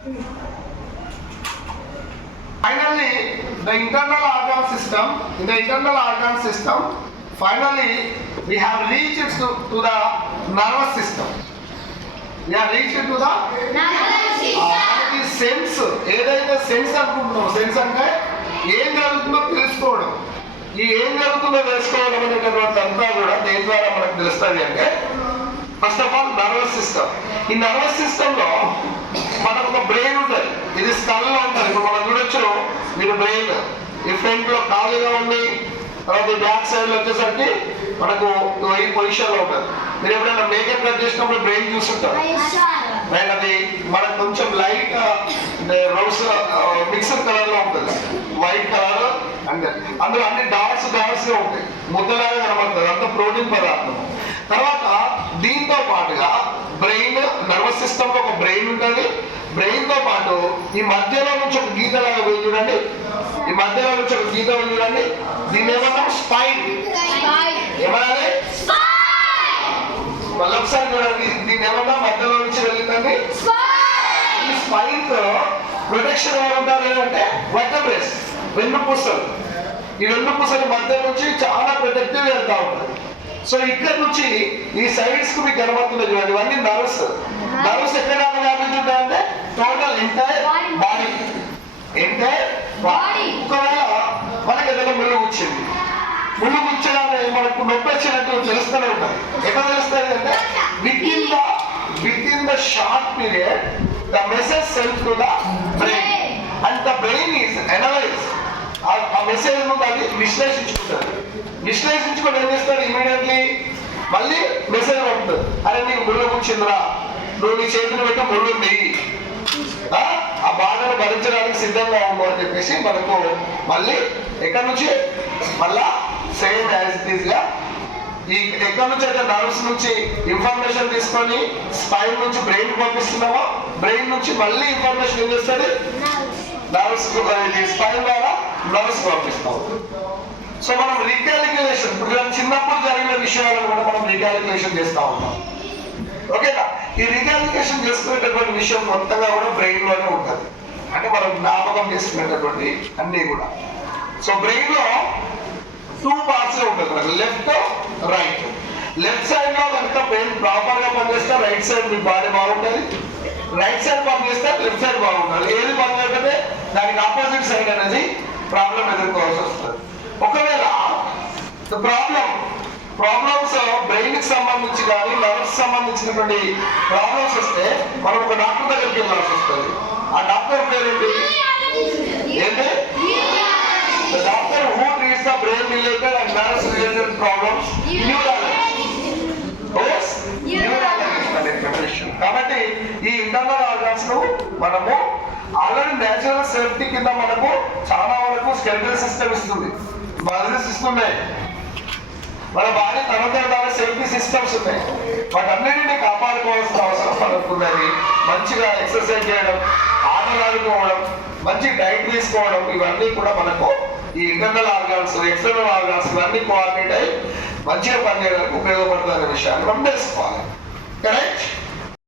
Finally, the internal organ system, in the internal organ system, finally we have reached to, to the nervous system. We have reached to the మనకి sense ఏదైతే sense అనుకుంటున్నాం sense అంటే ఏం జరుగుతుందో తెలుసుకోవడం ఈ ఏం జరుగుతుందో తెలుసుకోవడం అనేటటువంటి అంతా కూడా దేని ద్వారా మనకు తెలుస్తుంది అంటే first of all nervous system ఈ నర్వస్ సిస్టమ్లో మనకు ఒక బ్రెయిన్ ఉంటుంది ఇది స్కల్లో ఉంటుంది. ఇప్పుడు మనం చూడొచ్చు మీరు బ్రెయిన్ ఈ ఫ్రంట్లో ఖాళీగా ఉంది తర్వాత బ్యాక్ సైడ్లో వచ్చేసరికి మనకు ఈ పొజిషన్లో ఉంటుంది. మీరు ఎప్పుడైనా మేకప్ కట్ చేసినప్పుడు బ్రెయిన్ చూస్తుంటారు? రైట్ అది మనకు కొంచెం లైట్ రోస్ మిక్స్డ్ కలర్లో ఉంటుంది. వైట్ కలర్ అండ్ అందులో అన్ని డాట్స్ డాట్స్గా ఉంటాయి. ముద్దలాగా కనబడుతుంది. అంత ప్రోటీన్ పదార్థం. తర్వాత దీంతో పాటుగా బ్రెయిన్ నర్వస్ సిస్టమ్లో ఒక బ్రెయిన్ ఉంటుంది. ఈ మధ్యలో నుంచి ఒక గీత లాగా పోయి చూడండి. ఈ మధ్యలో నుంచి ఒక గీత ఉంది చూడండి. దీన్ని ఏమన్నాం స్పైన్ ఏమనాలి? మళ్ళీ ఒకసారి చూడండి. దీన్ని ఏమన్నా మధ్యలో నుంచి వెళ్ళిందండి. ఈ స్పైన్తో ప్రొటెక్షన్ ఉంటారు? ఏంటంటే వెటబ్రెస్ వెన్నుపూసలు ఈ వెన్నుపూసల మధ్య నుంచి చాలా ప్రొటెక్టివ్ వెళ్తా ఉంటుంది సో ఇక్కడ నుంచి ఈ సైడ్స్కు మీకు కనబడుతుంది చూడండి. ఇవన్నీ నర్వ్స్. నర్వ్స్ ఎక్కడ ఉంటాయంటే total entire body entire body ఒకవేళ మనకి ఏదైనా ముళ్ళు వచ్చింది ముళ్ళు కూర్చోడానికి మనకు నొప్పి వచ్చినట్టు తెలుస్తూనే ఉంటుంది ఎక్కడ తెలుస్తుంది అంటే within the within the short period the message send to the brain and the brain is analyse ఆ మెసేజ్ను అది విశ్లేషించుకుంటారు విశ్లేషించుకొని ఏం చేస్తారు ఇమీడియట్లీ మళ్ళీ మెసేజ్ పంపుతుంది. అరే నీకు ముళ్ళు కూర్చుందిరా. నువ్వు నీ చేతులు పెట్టి ముళ్ళు నెయ్యి ఆ? ఆ బాధను భరించడానికి సిద్ధంగా ఉండు అని చెప్పేసి మనకు మళ్ళీ ఎక్కడి నుంచి? మళ్ళా సేమ్ యాజ్ ఇట్ ఈస్గా ఈ ఎక్కడి నుంచి అయితే నర్వ్స్ నుంచి ఇన్ఫర్మేషన్ తీసుకొని స్పైన్ నుంచి బ్రెయిన్ పంపిస్తున్నామో? బ్రెయిన్ నుంచి మళ్ళీ ఇన్ఫర్మేషన్ ఏం చేస్తుంది? నర్వ్స్ స్పైన్ ద్వారా నర్వ్స్ పంపిస్తాం. సో మనం రీకాలిక్యులేషన్ ఇప్పుడు చిన్నప్పుడు జరిగిన విషయాలను కూడా మనం రీకాలిక్యులేషన్ చేస్తా ఉంటాం ఓకేనా ఈ రీకాలిక్యులేషన్ చేసుకునేటటువంటి విషయం మొత్తంగా కూడా బ్రెయిన్లోనే ఉంటుంది. అంటే మనం జ్ఞాపకం చేసుకునేటటువంటి అన్నీ కూడా. సో బ్రెయిన్లో టూ పార్ట్స్ ఉంటుంది లెఫ్ట్ రైట్ లెఫ్ట్ సైడ్లో కనుక పెయిన్ ప్రాపర్గా పనిచేస్తే రైట్ సైడ్ మీ బాడీ బాగుంటుంది. రైట్ సైడ్ పనిచేస్తే లెఫ్ట్ సైడ్ బాగుంటుంది. ఏది పనిచేస్తే దానికి ఆపోజిట్ సైడ్ అనేది ప్రాబ్లం ఎదుర్కోవాల్సి వస్తుంది. ఒకవేళ ప్రాబ్లం ప్రాబ్లమ్స్ బ్రెయిన్కి సంబంధించి కానీ నర్వ్స్ సంబంధించినటువంటి ప్రాబ్లమ్స్ వస్తే మనం ఒక డాక్టర్ దగ్గరికి వెళ్ళాల్సి వస్తుంది. ఆ డాక్టర్ profession. కాబట్టి ఈ ఇంటర్నల్ ఆర్గాన్స్ను మనము ఆల్రెడీ నేచురల్ సేఫ్టీ కింద మనకు చాలా వరకు స్కెల్టల్ సిస్టమ్ ఇస్తుంది. మజిల్స్ ఇస్తున్నాయి మన బాడీ తాను సేఫ్టీ సిస్టమ్స్ ఉన్నాయి వాటన్నిటిని కాపాడుకోవాల్సిన అవసరం మనకున్నది మంచిగా ఎక్సర్సైజ్ చేయడం ఆటలు ఆడుకోవడం మంచి డైట్ తీసుకోవడం ఇవన్నీ కూడా మనకు ఈ ఇంటర్నల్ ఆర్గాన్స్ ఎక్స్టర్నల్ ఆర్గాన్స్ అన్ని కోఆర్డినేట్ అయి మంచిగా పనిచేయడానికి ఉపయోగపడుతున్న విషయాన్ని మనం తెలుసుకోవాలి. కరెక్ట్